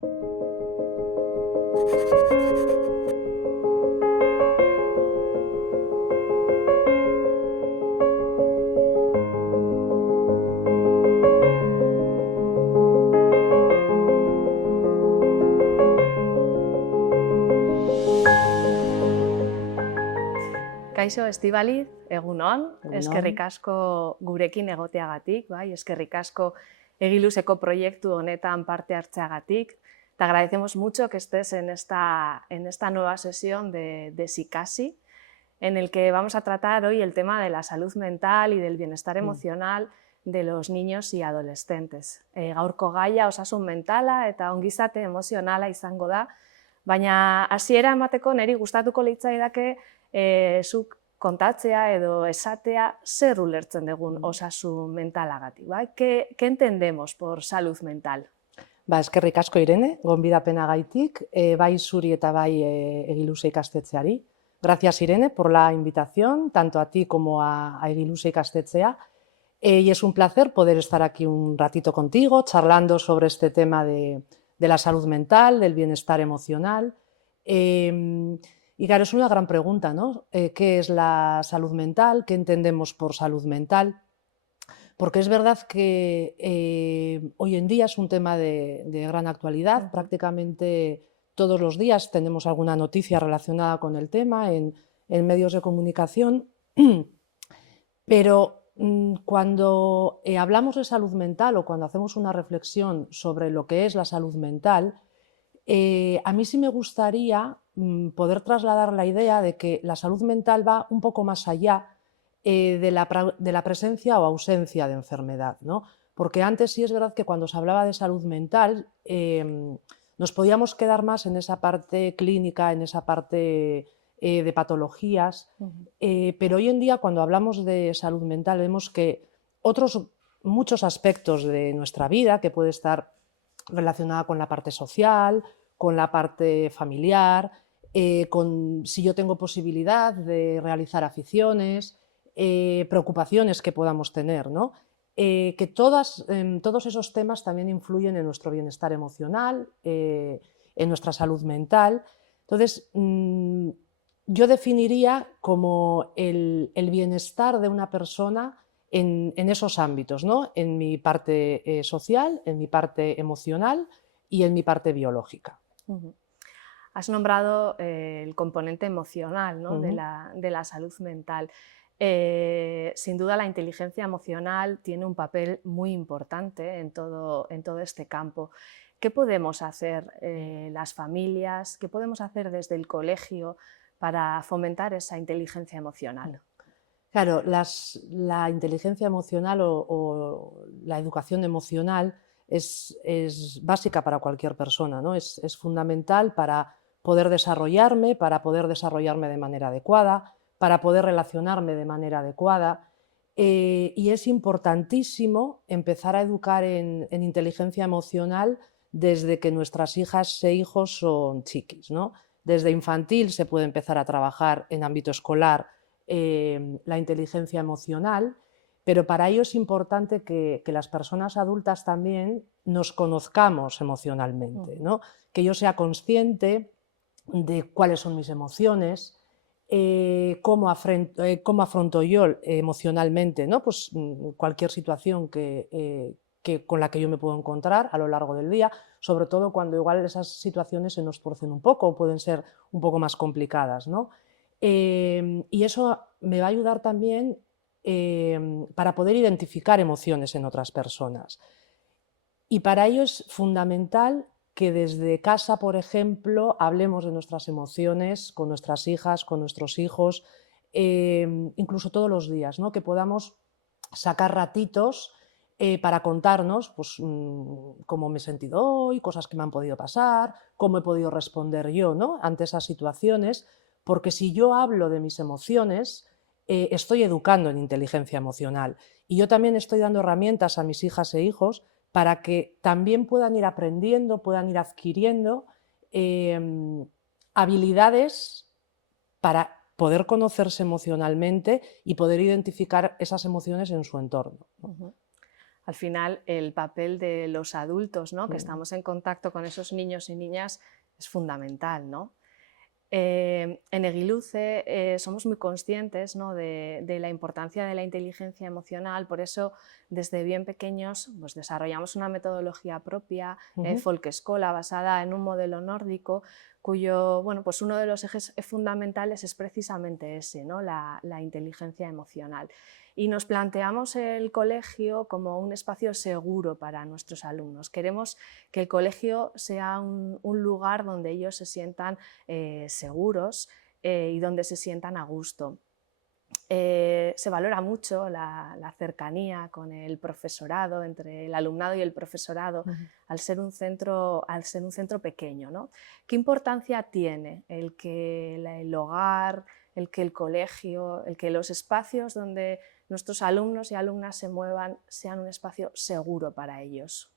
Kaixo Estibaliz, egun on, Egun on. eskerrik asko gurekin egoteagatik, bai, eskerrik asko Egiluzeko proiektu honetan parte hartzeagatik. Te agradecemos mucho que estés en esta nueva sesión de Sikasi, en el que vamos a tratar hoy el tema de la salud mental y del bienestar emocional de los niños y adolescentes. Gaurko gaia osasun mentala eta ongizate emozionala izango da, baina hasiera emateko niri gustatuko litzaidake zuk kontatzea edo esatea zer ulertzen dugun osasun mentalagatik, bai? ¿Qué entendemos por salud mental? Eskerrik asko Irene, gonbidapenagaitik, bai zuri eta bai Egiluze ikastetxeari. Gracias Irene por la invitación, tanto a ti como a Egiluze ikastetzea. Y es un placer poder estar aquí un ratito contigo, charlando sobre este tema de la salud mental, del bienestar emocional. Y claro, es una gran pregunta, ¿no? ¿Qué es la salud mental? ¿Qué entendemos por salud mental? Porque es verdad que hoy en día es un tema de gran actualidad. Prácticamente todos los días tenemos alguna noticia relacionada con el tema en medios de comunicación. Pero cuando hablamos de salud mental o cuando hacemos una reflexión sobre lo que es la salud mental, a mí sí me gustaría poder trasladar la idea de que la salud mental va un poco más allá de la presencia o ausencia de enfermedad, ¿no? Porque antes sí es verdad que cuando se hablaba de salud mental nos podíamos quedar más en esa parte clínica, en esa parte de patologías, pero hoy en día cuando hablamos de salud mental vemos que muchos aspectos de nuestra vida, que puede estar relacionada con la parte social, con la parte familiar, con si yo tengo posibilidad de realizar aficiones, preocupaciones que podamos tener, ¿no? Que todos esos temas también influyen en nuestro bienestar emocional, en nuestra salud mental. Entonces, yo definiría como el bienestar de una persona en esos ámbitos, ¿no? En mi parte social, en mi parte emocional y en mi parte biológica. Has nombrado el componente emocional, ¿no? de la salud mental. Sin duda la inteligencia emocional tiene un papel muy importante en todo este campo. ¿Qué podemos hacer las familias? ¿Qué podemos hacer desde el colegio para fomentar esa inteligencia emocional? Claro, la inteligencia emocional o la educación emocional es básica para cualquier persona, ¿no? Es fundamental para poder desarrollarme de manera adecuada, para poder relacionarme de manera adecuada. Y es importantísimo empezar a educar en inteligencia emocional desde que nuestras hijas e hijos son chiquis, ¿no? Desde infantil se puede empezar a trabajar en ámbito escolar la inteligencia emocional, pero para ello es importante que las personas adultas también nos conozcamos emocionalmente, ¿no? Que yo sea consciente de cuáles son mis emociones, cómo afronto yo emocionalmente, ¿no? Pues, cualquier situación con la que yo me puedo encontrar a lo largo del día, sobre todo cuando igual esas situaciones se nos torcen un poco o pueden ser un poco más complicadas, ¿no? Y eso me va a ayudar también para poder identificar emociones en otras personas. Y para ello es fundamental que desde casa, por ejemplo, hablemos de nuestras emociones con nuestras hijas, con nuestros hijos, incluso todos los días, ¿no? Que podamos sacar ratitos para contarnos pues, cómo me he sentido hoy, cosas que me han podido pasar, cómo he podido responder yo, ¿no? Ante esas situaciones, porque si yo hablo de mis emociones, estoy educando en inteligencia emocional y yo también estoy dando herramientas a mis hijas e hijos para que también puedan ir aprendiendo, puedan ir adquiriendo habilidades para poder conocerse emocionalmente y poder identificar esas emociones en su entorno. al final el papel de los adultos, ¿no? Que estamos en contacto con esos niños y niñas es fundamental, ¿no? En Egiluce somos muy conscientes, ¿no? de la importancia de la inteligencia emocional, por eso desde bien pequeños pues, desarrollamos una metodología propia, Folkeskola, basada en un modelo nórdico, cuyo, bueno, pues uno de los ejes fundamentales es precisamente ese, ¿no? la inteligencia emocional. Y nos planteamos el colegio como un espacio seguro para nuestros alumnos. Queremos que el colegio sea un lugar donde ellos se sientan seguros y donde se sientan a gusto. Se valora mucho la cercanía con el profesorado, entre el alumnado y el profesorado, al ser un centro pequeño, ¿no? ¿Qué importancia tiene el que el hogar, el que el colegio, el que los espacios donde nuestros alumnos y alumnas se muevan sean un espacio seguro para ellos?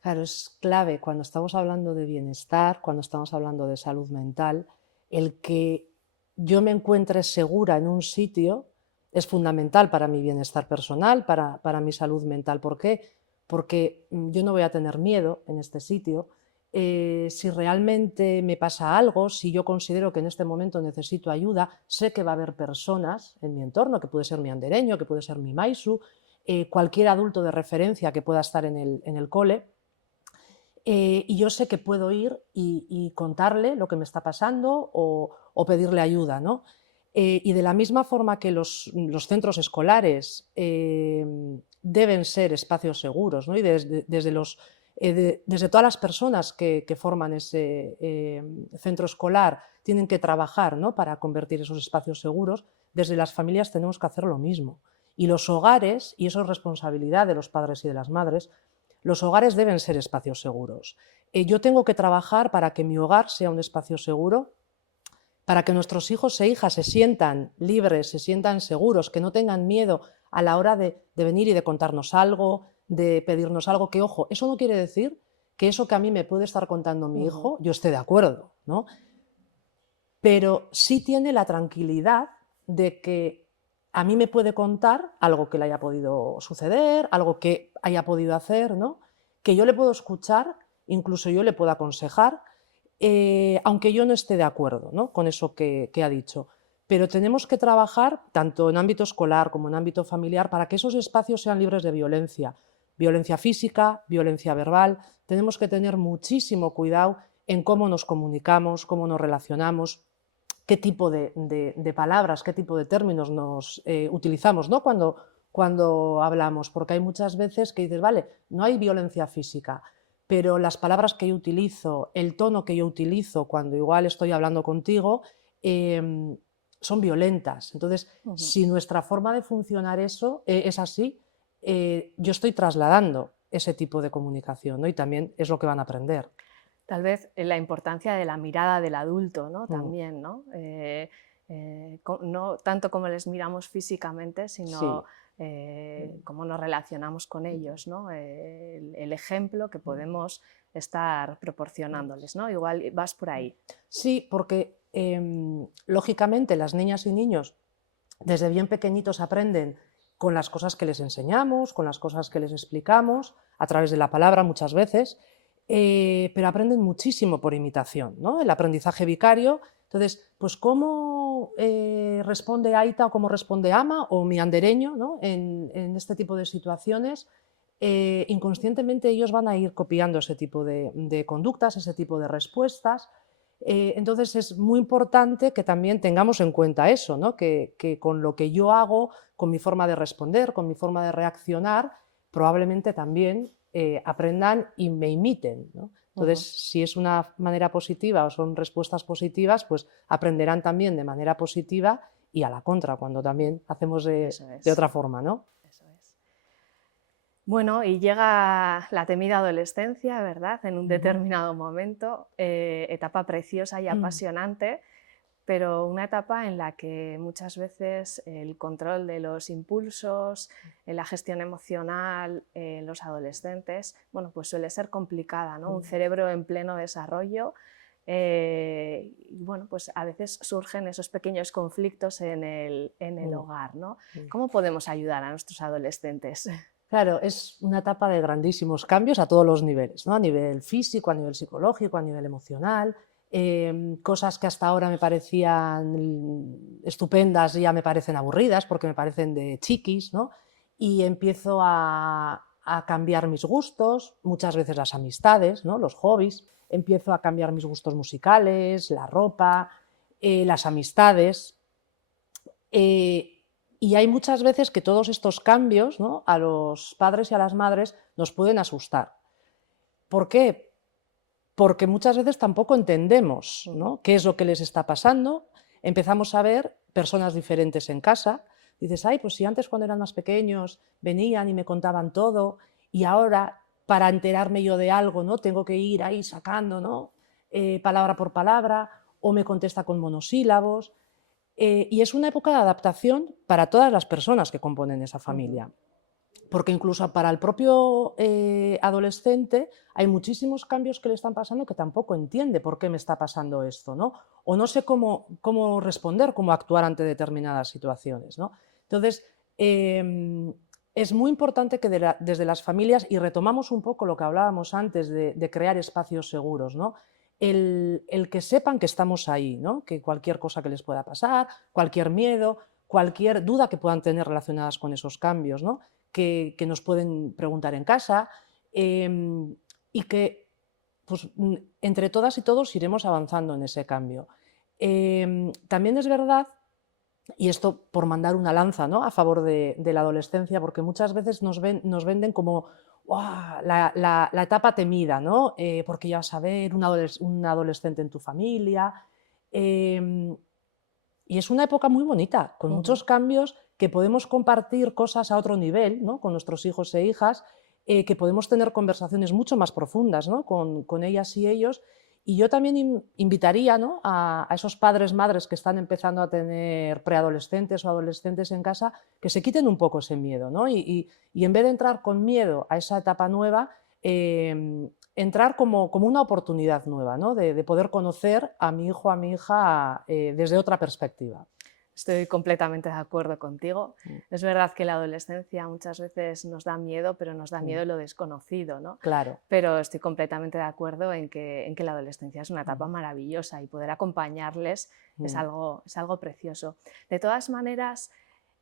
Claro, es clave cuando estamos hablando de bienestar, cuando estamos hablando de salud mental, el que yo me encuentre segura en un sitio es fundamental para mi bienestar personal, para mi salud mental. ¿Por qué? Porque yo no voy a tener miedo en este sitio. Si realmente me pasa algo, si yo considero que en este momento necesito ayuda, sé que va a haber personas en mi entorno, que puede ser mi andereño, que puede ser mi maisu, cualquier adulto de referencia que pueda estar en el cole. Y yo sé que puedo ir y contarle lo que me está pasando o pedirle ayuda, ¿no? Y de la misma forma que los centros escolares deben ser espacios seguros, ¿no? Y desde todas las personas que forman ese centro escolar tienen que trabajar, ¿no? Para convertir esos espacios seguros, desde las familias tenemos que hacer lo mismo. Y los hogares, y eso es responsabilidad de los padres y de las madres, los hogares deben ser espacios seguros. Yo tengo que trabajar para que mi hogar sea un espacio seguro, para que nuestros hijos e hijas se sientan libres, se sientan seguros, que no tengan miedo a la hora de venir y de contarnos algo, de pedirnos algo, que ojo, eso no quiere decir que eso que a mí me puede estar contando mi hijo, yo esté de acuerdo, ¿no? Pero sí tiene la tranquilidad de que a mí me puede contar algo que le haya podido suceder, algo que haya podido hacer, ¿no? Que yo le puedo escuchar, incluso yo le puedo aconsejar, aunque yo no esté de acuerdo, ¿no? Con eso que ha dicho. Pero tenemos que trabajar tanto en ámbito escolar como en ámbito familiar para que esos espacios sean libres de violencia. Violencia física, violencia verbal. Tenemos que tener muchísimo cuidado en cómo nos comunicamos, cómo nos relacionamos, qué tipo de palabras, qué tipo de términos nos utilizamos, ¿no? Cuando hablamos, porque hay muchas veces que dices, vale, no hay violencia física, pero las palabras que yo utilizo, el tono que yo utilizo cuando igual estoy hablando contigo, son violentas. Entonces, si nuestra forma de funcionar eso es así, yo estoy trasladando ese tipo de comunicación, ¿no? Y también es lo que van a aprender. Tal vez la importancia de la mirada del adulto, ¿no? También, ¿no? No tanto como les miramos físicamente, sino Sí. cómo nos relacionamos con ellos, ¿no? El ejemplo que podemos estar proporcionándoles, ¿no? Igual vas por ahí. Sí, porque lógicamente las niñas y niños desde bien pequeñitos aprenden con las cosas que les enseñamos, con las cosas que les explicamos, a través de la palabra muchas veces, pero aprenden muchísimo por imitación, ¿no? El aprendizaje vicario. Entonces, pues cómo responde Aita o cómo responde Ama o mi andereño, ¿no? en este tipo de situaciones, inconscientemente ellos van a ir copiando ese tipo de conductas, ese tipo de respuestas. Entonces es muy importante que también tengamos en cuenta eso, ¿no? que con lo que yo hago, con mi forma de responder, con mi forma de reaccionar, probablemente también aprendan y me imiten, ¿no? Entonces, si es una manera positiva o son respuestas positivas, pues aprenderán también de manera positiva y a la contra, cuando también hacemos de otra forma, ¿no? Eso es. Bueno, y llega la temida adolescencia, ¿verdad? En un determinado momento, etapa preciosa y apasionante, pero una etapa en la que muchas veces el control de los impulsos, la gestión emocional en los adolescentes, bueno, pues suele ser complicada, ¿no? Un cerebro en pleno desarrollo, y bueno, pues a veces surgen esos pequeños conflictos en el hogar, ¿no? ¿Cómo podemos ayudar a nuestros adolescentes? Claro, es una etapa de grandísimos cambios a todos los niveles, ¿no? A nivel físico, a nivel psicológico, a nivel emocional. Cosas que hasta ahora me parecían estupendas ya me parecen aburridas porque me parecen de chiquis, ¿no? Y empiezo a cambiar mis gustos, muchas veces las amistades, ¿no? Los hobbies. Empiezo a cambiar mis gustos musicales, la ropa, las amistades. Y hay muchas veces que todos estos cambios, ¿no?, a los padres y a las madres nos pueden asustar. ¿Por qué? Porque muchas veces tampoco entendemos, ¿no?, qué es lo que les está pasando. Empezamos a ver personas diferentes en casa. Dices, ay, pues si antes cuando eran más pequeños venían y me contaban todo, y ahora para enterarme yo de algo, ¿no?, tengo que ir ahí sacando, ¿no?, palabra por palabra, o me contesta con monosílabos. Y es una época de adaptación para todas las personas que componen esa familia, porque incluso para el propio adolescente hay muchísimos cambios que le están pasando que tampoco entiende por qué me está pasando esto, ¿no? O no sé cómo responder, cómo actuar ante determinadas situaciones, ¿no? Entonces, es muy importante que desde las familias, y retomamos un poco lo que hablábamos antes de crear espacios seguros, ¿no?, el que sepan que estamos ahí, ¿no?, que cualquier cosa que les pueda pasar, cualquier miedo, cualquier duda que puedan tener relacionadas con esos cambios, ¿no?, que nos pueden preguntar en casa, y que pues, entre todas y todos iremos avanzando en ese cambio. También es verdad, y esto por mandar una lanza, ¿no?, a favor de la adolescencia, porque muchas veces nos venden como ¡guau!, la etapa temida, ¿no?, porque ya vas a ver un adolescente en tu familia. Y es una época muy bonita, con muchos cambios, que podemos compartir cosas a otro nivel, ¿no?, con nuestros hijos e hijas, que podemos tener conversaciones mucho más profundas, ¿no?, con ellas y ellos. Y yo también invitaría, ¿no?, a esos padres, madres que están empezando a tener preadolescentes o adolescentes en casa, que se quiten un poco ese miedo, ¿no? Y en vez de entrar con miedo a esa etapa nueva, entrar como una oportunidad nueva, ¿no?, de poder conocer a mi hijo, a mi hija desde otra perspectiva. Estoy completamente de acuerdo contigo. Es verdad que la adolescencia muchas veces nos da miedo, pero nos da miedo lo desconocido, ¿no? Claro. Pero estoy completamente de acuerdo en que la adolescencia es una etapa maravillosa y poder acompañarles es algo precioso. De todas maneras,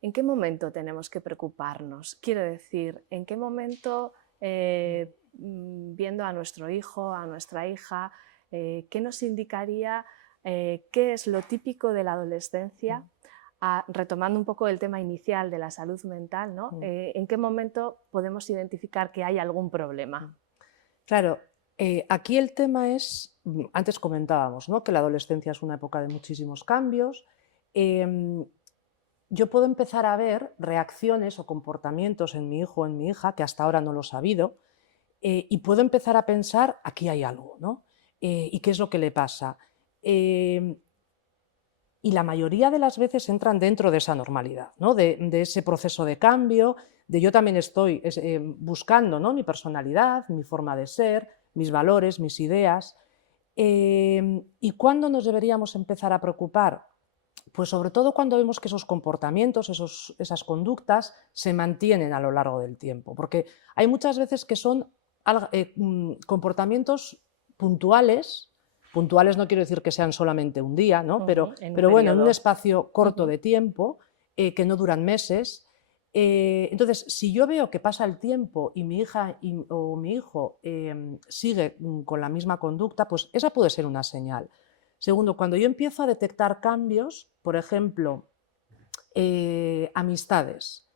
¿en qué momento tenemos que preocuparnos? Quiero decir, ¿en qué momento, viendo a nuestro hijo, a nuestra hija, qué nos indicaría qué es lo típico de la adolescencia? Retomando un poco el tema inicial de la salud mental, ¿no? ¿En qué momento podemos identificar que hay algún problema? Claro, aquí el tema es, antes comentábamos, ¿no?, que la adolescencia es una época de muchísimos cambios. Yo puedo empezar a ver reacciones o comportamientos en mi hijo o en mi hija que hasta ahora no los ha habido, y puedo empezar a pensar, aquí hay algo, ¿no? ¿Y qué es lo que le pasa? Y la mayoría de las veces entran dentro de esa normalidad, ¿no?, de ese proceso de cambio, de yo también estoy buscando, ¿no?, mi personalidad, mi forma de ser, mis valores, mis ideas. ¿Y cuándo nos deberíamos empezar a preocupar? Pues sobre todo cuando vemos que esos comportamientos, esas conductas se mantienen a lo largo del tiempo, porque hay muchas veces que son comportamientos puntuales. Puntuales no quiero decir que sean solamente un día, ¿no?, En un pero bueno, en un periodo. espacio corto de tiempo, que no duran meses. Entonces, si yo veo que pasa el tiempo y mi hija o mi hijo sigue con la misma conducta, pues esa puede ser una señal. Segundo, cuando yo empiezo a detectar cambios, por ejemplo, amistades,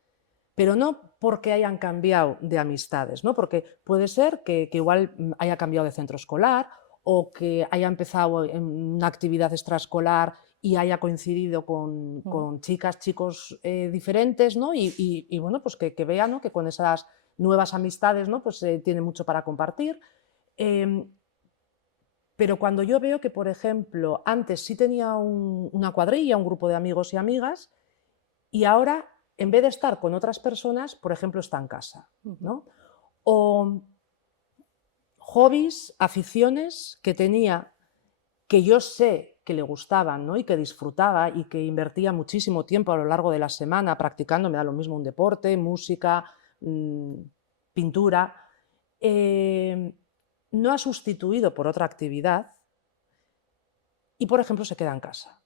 pero no porque hayan cambiado de amistades, ¿no?, porque puede ser que igual haya cambiado de centro escolar, o que haya empezado en una actividad extraescolar y haya coincidido con chicas, chicos diferentes, ¿no?, y bueno, pues que vea, ¿no?, que con esas nuevas amistades, ¿no?, pues tiene mucho para compartir. Pero cuando yo veo que, por ejemplo, antes sí tenía una cuadrilla, un grupo de amigos y amigas, y ahora, en vez de estar con otras personas, por ejemplo, está en casa, ¿no? O hobbies, aficiones que tenía, que yo sé que le gustaban, ¿no?, y que disfrutaba y que invertía muchísimo tiempo a lo largo de la semana practicando, me da lo mismo un deporte, música, pintura, no ha sustituido por otra actividad y, por ejemplo, se queda en casa,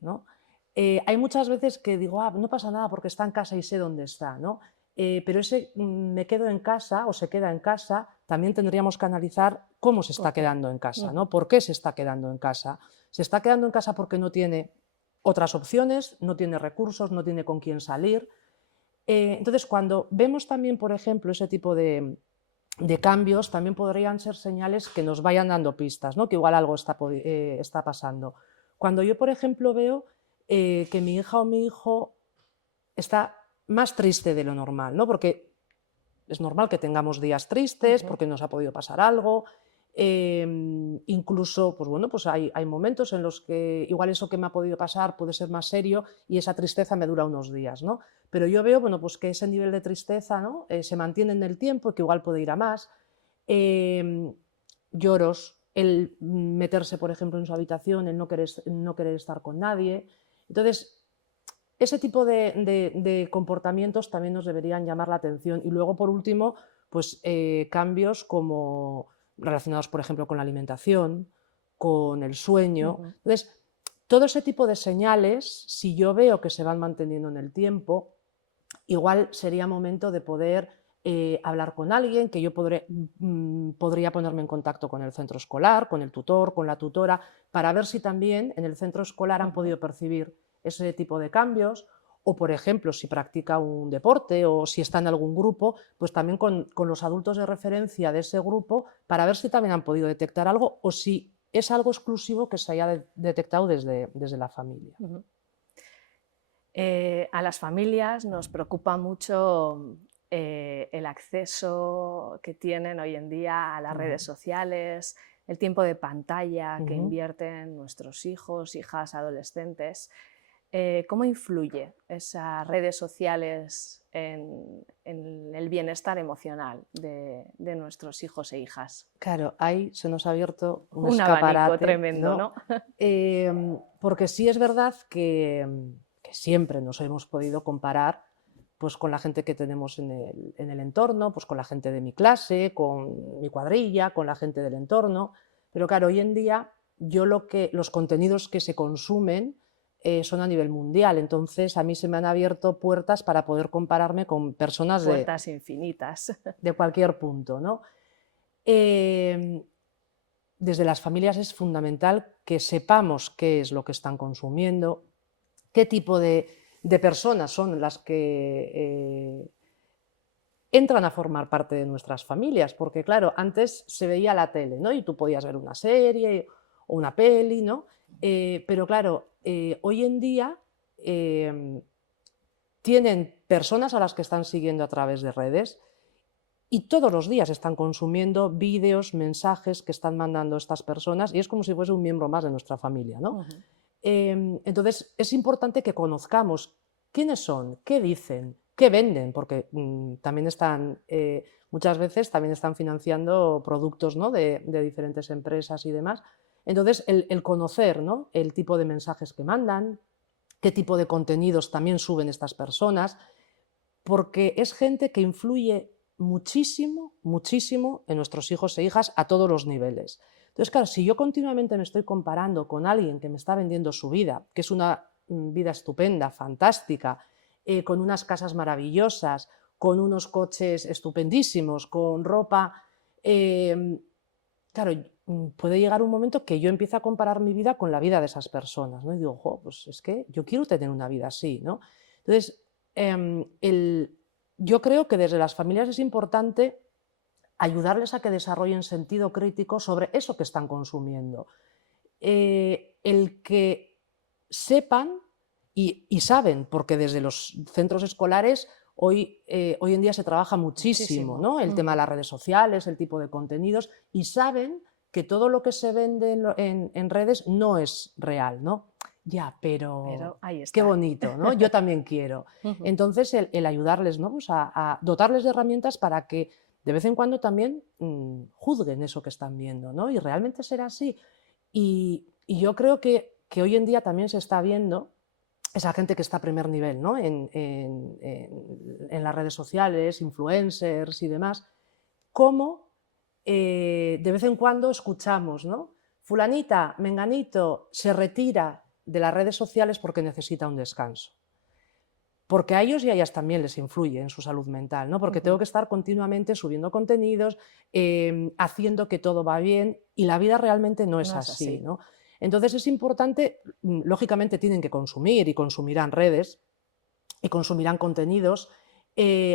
¿no? Hay muchas veces que digo, no pasa nada porque está en casa y sé dónde está, ¿no? Pero ese me quedo en casa o se queda en casa, también tendríamos que analizar cómo se está quedando en casa, ¿no? ¿Por qué se está quedando en casa? Se está quedando en casa porque no tiene otras opciones, no tiene recursos, no tiene con quién salir. Entonces, cuando vemos también, por ejemplo, ese tipo de cambios, también podrían ser señales que nos vayan dando pistas, ¿no? Que igual algo está pasando. Cuando yo, por ejemplo, veo que mi hija o mi hijo está más triste de lo normal, ¿no? Porque es normal que tengamos días tristes, porque nos ha podido pasar algo. Incluso, pues bueno, pues hay momentos en los que igual eso que me ha podido pasar puede ser más serio y esa tristeza me dura unos días, ¿no? Pero yo veo, bueno, pues que ese nivel de tristeza, ¿no? Se mantiene en el tiempo y que igual puede ir a más. Lloros, el meterse, por ejemplo, en su habitación, el no querer estar con nadie. Entonces, ese tipo de comportamientos también nos deberían llamar la atención. Y luego, por último, pues cambios como relacionados, por ejemplo, con la alimentación, con el sueño. Entonces, todo ese tipo de señales, si yo veo que se van manteniendo en el tiempo, igual sería momento de poder hablar con alguien, que yo podría ponerme en contacto con el centro escolar, con el tutor, con la tutora, para ver si también en el centro escolar han podido percibir ese tipo de cambios, o por ejemplo, si practica un deporte o si está en algún grupo, pues también con los adultos de referencia de ese grupo, para ver si también han podido detectar algo o si es algo exclusivo que se haya detectado desde la familia. A las familias nos preocupa mucho el acceso que tienen hoy en día a las redes sociales, el tiempo de pantalla que invierten nuestros hijos, hijas, adolescentes. ¿Cómo influye esas redes sociales en el bienestar emocional de nuestros hijos e hijas? Claro, ahí se nos ha abierto un Un abanico escaparate, tremendo, ¿no? Porque sí es verdad que siempre nos hemos podido comparar pues, con la gente que tenemos en el entorno, pues, con la gente de mi clase, con mi cuadrilla, con la gente del entorno. Pero claro, hoy en día los contenidos que se consumen son a nivel mundial, entonces a mí se me han abierto puertas para poder compararme con personas Puertas infinitas. de cualquier punto, ¿no? Desde las familias es fundamental que sepamos qué es lo que están consumiendo, qué tipo de personas son las que entran a formar parte de nuestras familias, porque claro, antes se veía la tele, ¿no? Y tú podías ver una serie o una peli, ¿no? Pero claro, hoy en día tienen personas a las que están siguiendo a través de redes y todos los días están consumiendo vídeos, mensajes que están mandando estas personas y es como si fuese un miembro más de nuestra familia, ¿no? Entonces, es importante que conozcamos quiénes son, qué dicen, qué venden, porque también están, muchas veces también están financiando productos, ¿no? de diferentes empresas y demás. Entonces, el conocer, ¿no? el tipo de mensajes que mandan, qué tipo de contenidos también suben estas personas, porque es gente que influye muchísimo, muchísimo en nuestros hijos e hijas a todos los niveles. Entonces, claro, si yo continuamente me estoy comparando con alguien que me está vendiendo su vida, que es una vida estupenda, fantástica, con unas casas maravillosas, con unos coches estupendísimos, con ropa, claro, puede llegar un momento que yo empiezo a comparar mi vida con la vida de esas personas, ¿no? Y digo, pues es que yo quiero tener una vida así, ¿no? Entonces, yo creo que desde las familias es importante ayudarles a que desarrollen sentido crítico sobre eso que están consumiendo. El que sepan y saben, porque desde los centros escolares hoy en día se trabaja muchísimo, ¿no? El tema de las redes sociales, el tipo de contenidos, y saben que todo lo que se vende en redes no es real, ¿no? Ya, pero ahí está. qué bonito, ¿no? Yo también quiero. Entonces, el ayudarles, ¿no? Pues a dotarles de herramientas para que de vez en cuando también juzguen eso que están viendo, ¿no? Y realmente será así. Y yo creo que hoy en día también se está viendo esa gente que está a primer nivel, ¿no? En las redes sociales, influencers y demás, cómo de vez en cuando escuchamos, ¿no? Fulanita, menganito, se retira de las redes sociales porque necesita un descanso. Porque a ellos y a ellas también les influye en su salud mental, ¿no? Porque tengo que estar continuamente subiendo contenidos, haciendo que todo va bien, y la vida realmente no es No es así, así. ¿no? Entonces es importante, lógicamente tienen que consumir y consumirán redes y consumirán contenidos,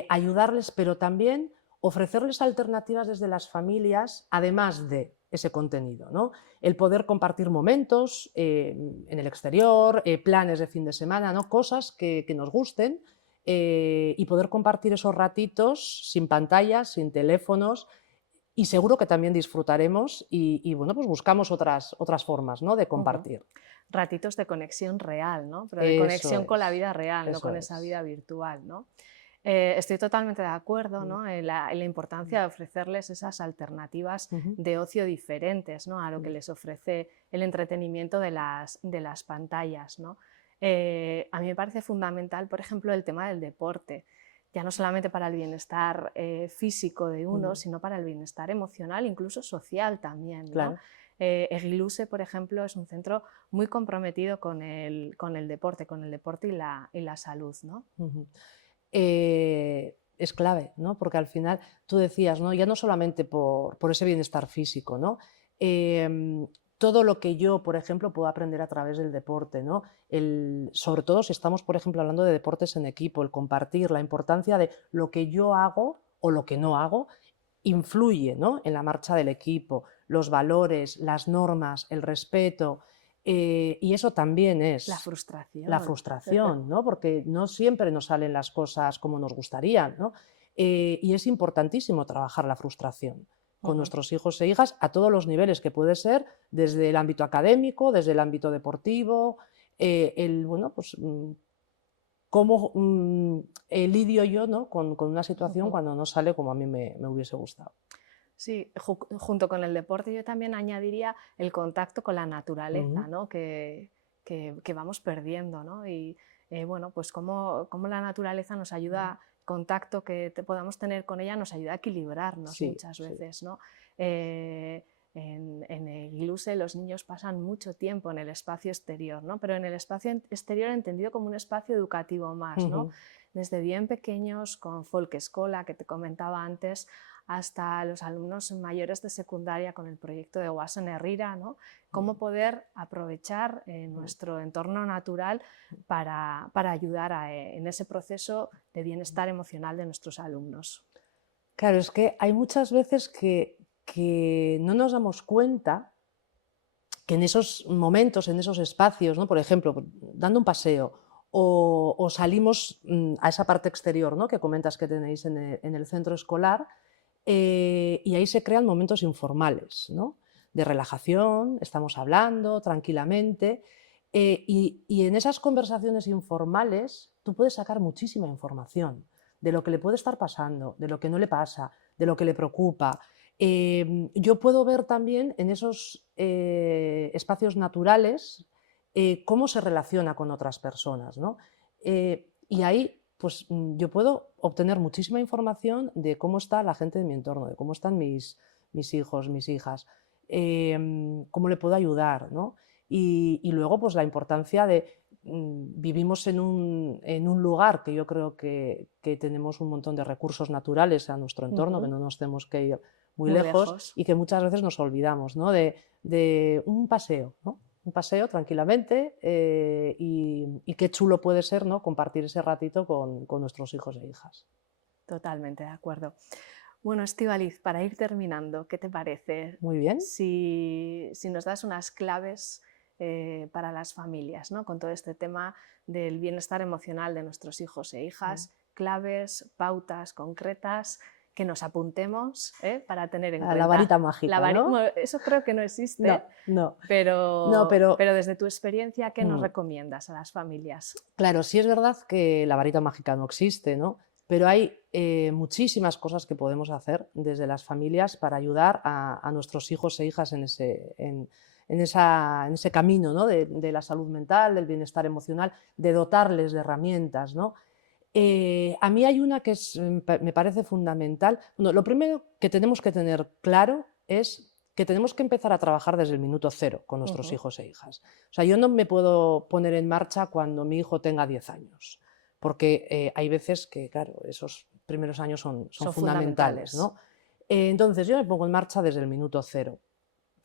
ayudarles, pero también ofrecerles alternativas desde las familias, además de ese contenido, ¿no? El poder compartir momentos en el exterior, planes de fin de semana, ¿no? Cosas que nos gusten, y poder compartir esos ratitos sin pantallas, sin teléfonos, y seguro que también disfrutaremos y bueno, pues buscamos otras formas, ¿no? De Ujú. compartir. Ratitos de conexión real, ¿no? Pero de Eso conexión con la es, vida real, no eso con esa es. vida virtual, ¿no? Estoy totalmente de acuerdo, Mm, ¿no? En la importancia de ofrecerles esas alternativas ujú, de ocio diferentes, ¿no? A lo que mm, les ofrece el entretenimiento de las pantallas, ¿no? A mí me parece fundamental, por ejemplo, el tema del deporte, ya no solamente para el bienestar físico de uno, mm, sino para el bienestar emocional, incluso social también, ¿no? claro. Egiluse, por ejemplo, es un centro muy comprometido con el deporte y la salud, ¿no? Ujú. Es clave, ¿no? Porque al final tú decías, ¿no? Ya no solamente por ese bienestar físico, ¿no? Em, Todo lo que yo, por ejemplo, puedo aprender a través del deporte, ¿no? Sobre todo si estamos, por ejemplo, hablando de deportes en equipo, el compartir, la importancia de lo que yo hago o lo que no hago influye, ¿no? En la marcha del equipo, los valores, las normas, el respeto, y eso también La es la frustración. frustración, ¿no? Porque no siempre nos salen las cosas como nos gustarían, ¿no? Y es importantísimo trabajar la frustración con Ujú. nuestros hijos e hijas a todos los niveles, que puede ser desde el ámbito académico, desde el ámbito deportivo, bueno, pues cómo lidio yo, ¿no? con una situación Ujú. cuando no sale como a mí me hubiese gustado. Sí, junto con el deporte yo también añadiría el contacto con la naturaleza, Ujú, ¿no? que vamos perdiendo, ¿no? Y bueno, pues cómo la naturaleza nos ujú. ayuda, contacto que podamos tener con ella nos ayuda a equilibrarnos Sí, muchas sí. veces, ¿no? En el Iluse los niños pasan mucho tiempo en el espacio exterior, ¿no? Pero en el espacio exterior entendido como un espacio educativo más, ¿no? Ujú, Desde bien pequeños con Folkeskola, que te comentaba antes, hasta los alumnos mayores de secundaria con el proyecto de Oasen Herrira, ¿no? Cómo poder aprovechar ujú. nuestro entorno natural para ayudar en ese proceso de bienestar emocional de nuestros alumnos. Claro, es que hay muchas veces que no nos damos cuenta que en esos momentos, en esos espacios, ¿no? Por ejemplo, dando un paseo o salimos a esa parte exterior, ¿no? Que comentas que tenéis en el centro escolar, y ahí se crean momentos informales, ¿no? De relajación, estamos hablando tranquilamente, y en esas conversaciones informales tú puedes sacar muchísima información de lo que le puede estar pasando, de lo que no le pasa, de lo que le preocupa. Yo puedo ver también en esos espacios naturales cómo se relaciona con otras personas, ¿no? Y ahí pues yo puedo obtener muchísima información de cómo está la gente de mi entorno, de cómo están mis hijos, mis hijas, cómo le puedo ayudar, ¿no? Y luego pues la importancia de vivimos en un lugar que yo creo que tenemos un montón de recursos naturales a nuestro entorno, que Ujú. no nos tenemos que ir muy Muy lejos lejos. y que muchas veces nos olvidamos, ¿no? De un paseo, ¿no? Un paseo tranquilamente, y qué chulo puede ser, ¿no? Compartir ese ratito con nuestros hijos e hijas. Totalmente de acuerdo. Bueno, Estíbaliz, para ir terminando, ¿qué te parece Muy bien. si nos das unas claves para las familias, ¿no? Con todo este tema del bienestar emocional de nuestros hijos e hijas, claves, pautas concretas que nos apuntemos para tener en A la varita cuenta? mágica, ¿no? Bueno, eso creo que no No, existe, no, no, pero desde tu experiencia, ¿qué nos mm, recomiendas a las familias? claro, sí es verdad que la varita mágica no existe, ¿no? Pero hay muchísimas cosas que podemos hacer desde las familias para ayudar a nuestros hijos e hijas en ese camino, ¿no? de la salud mental, del bienestar emocional, de dotarles de herramientas, ¿no? A mí hay una que me parece fundamental. Bueno, lo primero que tenemos que tener claro es que tenemos que empezar a trabajar desde el minuto cero con nuestros hijos e hijas. O sea, yo no me puedo poner en marcha cuando mi hijo tenga 10 años, porque hay veces que, claro, esos primeros años son fundamentales, ¿no? Entonces, yo me pongo en marcha desde el minuto cero.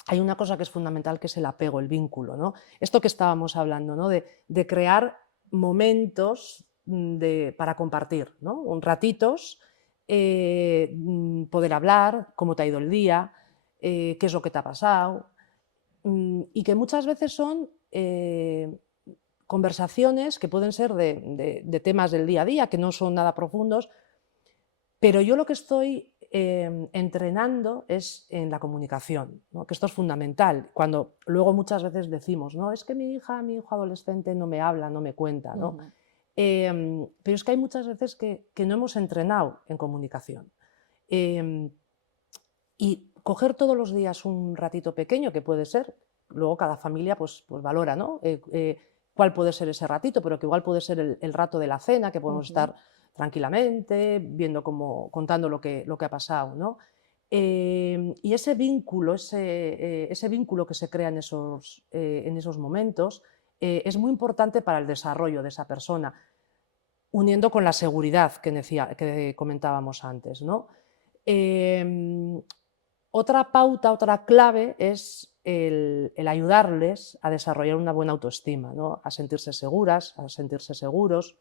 Hay una cosa que es fundamental, que es el apego, el vínculo, ¿no? Esto que estábamos hablando, ¿no? de crear momentos para compartir, ¿no? Un ratitos, poder hablar, cómo te ha ido el día, qué es lo que te ha pasado, y que muchas veces son conversaciones que pueden ser de temas del día a día, que no son nada profundos, pero yo lo que estoy entrenando es en la comunicación, ¿no? Que esto es fundamental. Cuando luego muchas veces decimos, no, es que mi hijo adolescente no me habla, no me cuenta, ¿no? Pero es que hay muchas veces que no hemos entrenado en comunicación. Y coger todos los días un ratito pequeño, que puede ser, luego cada familia pues valora, ¿no? Cuál puede ser ese ratito, pero que igual puede ser el rato de la cena, que podemos estar tranquilamente, viendo contando lo que ha pasado, ¿no? Y ese vínculo que se crea en esos momentos es muy importante para el desarrollo de esa persona, uniendo con la seguridad que comentábamos antes, ¿no? Otra pauta, otra clave es el ayudarles a desarrollar una buena autoestima, ¿no? A sentirse seguras, a sentirse seguros,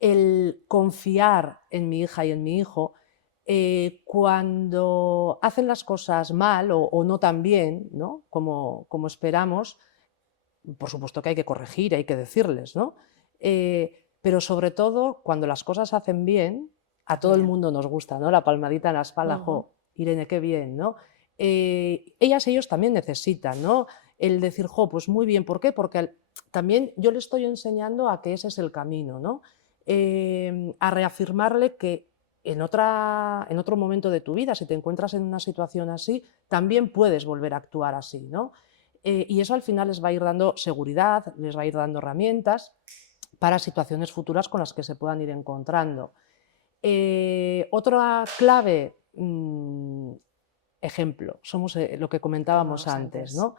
el confiar en mi hija y en mi hijo. Cuando hacen las cosas mal o no tan bien, ¿no? Como esperamos, por supuesto que hay que corregir, hay que decirles, ¿no? Pero sobre todo, cuando las cosas se hacen bien, a todo el mundo nos gusta, ¿no? La palmadita en la espalda, jo, Irene, qué bien, ¿no? Ellos también necesitan, ¿no? El decir, jo, pues muy bien, ¿por qué? Porque también yo le estoy enseñando a que ese es el camino, ¿no? A reafirmarle que en otro momento de tu vida, si te encuentras en una situación así, también puedes volver a actuar así, ¿no? Y eso al final les va a ir dando seguridad, les va a ir dando herramientas para situaciones futuras con las que se puedan ir encontrando. Otra clave, ejemplo, somos lo que comentábamos antes, ¿no?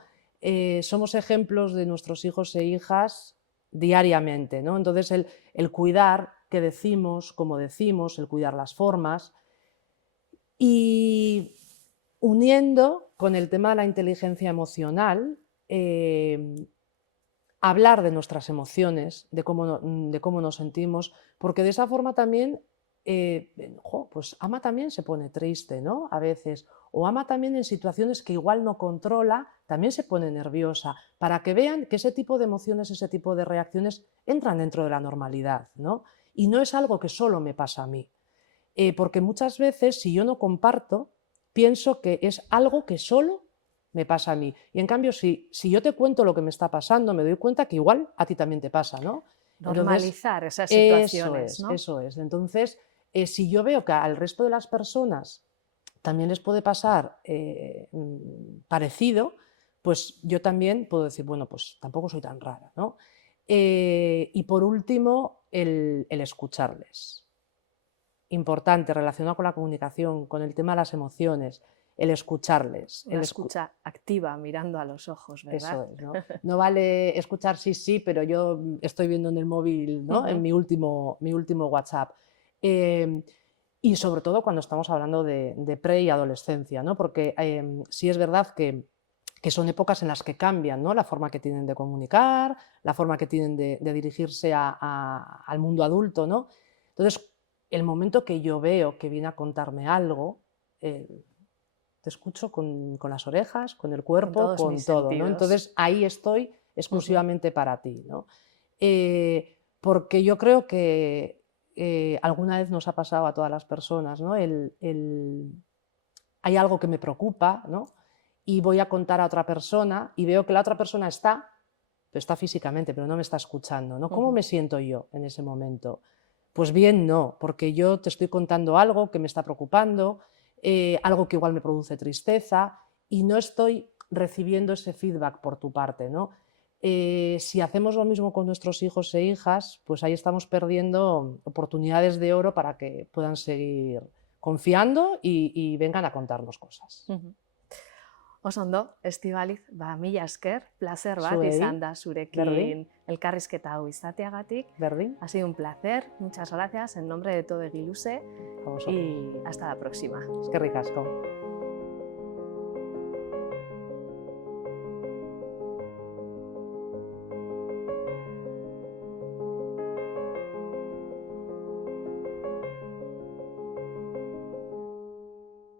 Somos ejemplos de nuestros hijos e hijas diariamente, ¿no? Entonces el cuidar qué decimos, cómo decimos, el cuidar las formas, y uniendo con el tema de la inteligencia emocional, hablar de nuestras emociones, de cómo nos sentimos, porque de esa forma también, pues Ama también se pone triste, ¿no? A veces, o Ama también en situaciones que igual no controla, también se pone nerviosa, para que vean que ese tipo de emociones, ese tipo de reacciones entran dentro de la normalidad, ¿no? Y no es algo que solo me pasa a mí, porque muchas veces, si yo no comparto, pienso que es algo que solo me pasa a mí. Y en cambio, si yo te cuento lo que me está pasando, me doy cuenta que igual a ti también te pasa, ¿no? Normalizar esas situaciones, ¿no? Eso es. Entonces, si yo veo que al resto de las personas también les puede pasar parecido, pues yo también puedo decir, bueno, pues tampoco soy tan rara, ¿no? Y por último, el escucharles. Importante, relacionado con la comunicación, con el tema de las emociones, el escucharles. Una escucha activa, mirando a los ojos, ¿verdad? Eso es, ¿no? No vale escuchar sí, pero yo estoy viendo en el móvil, ¿no? En mi último WhatsApp. Y sobre todo cuando estamos hablando de pre y adolescencia, ¿no? Porque sí es verdad que son épocas en las que cambian, ¿no? La forma que tienen de comunicar, la forma que tienen de dirigirse al mundo adulto, ¿no? Entonces, el momento que yo veo que viene a contarme algo, te escucho con las orejas, con el cuerpo, con todo, ¿no? Entonces ahí estoy exclusivamente para ti, ¿no? Porque yo creo que alguna vez nos ha pasado a todas las personas, ¿no? Hay algo que me preocupa, ¿no? Y voy a contar a otra persona y veo que la otra persona está físicamente, pero no me está escuchando, ¿no? ¿Cómo me siento yo en ese momento? Pues bien, no, porque yo te estoy contando algo que me está preocupando, algo que igual me produce tristeza, y no estoy recibiendo ese feedback por tu parte, ¿no? Si hacemos lo mismo con nuestros hijos e hijas, pues ahí estamos perdiendo oportunidades de oro para que puedan seguir confiando y vengan a contarnos cosas. Oso ondo, Estibaliz, mila esker, placer bat Zuei, izan da berdin, zurekin elkarrizketa hau izateagatik. berdin, Ha sido un placer, muchas gracias en nombre de todo Egiluse a vosotros. y hasta la próxima. Eskerrik asko.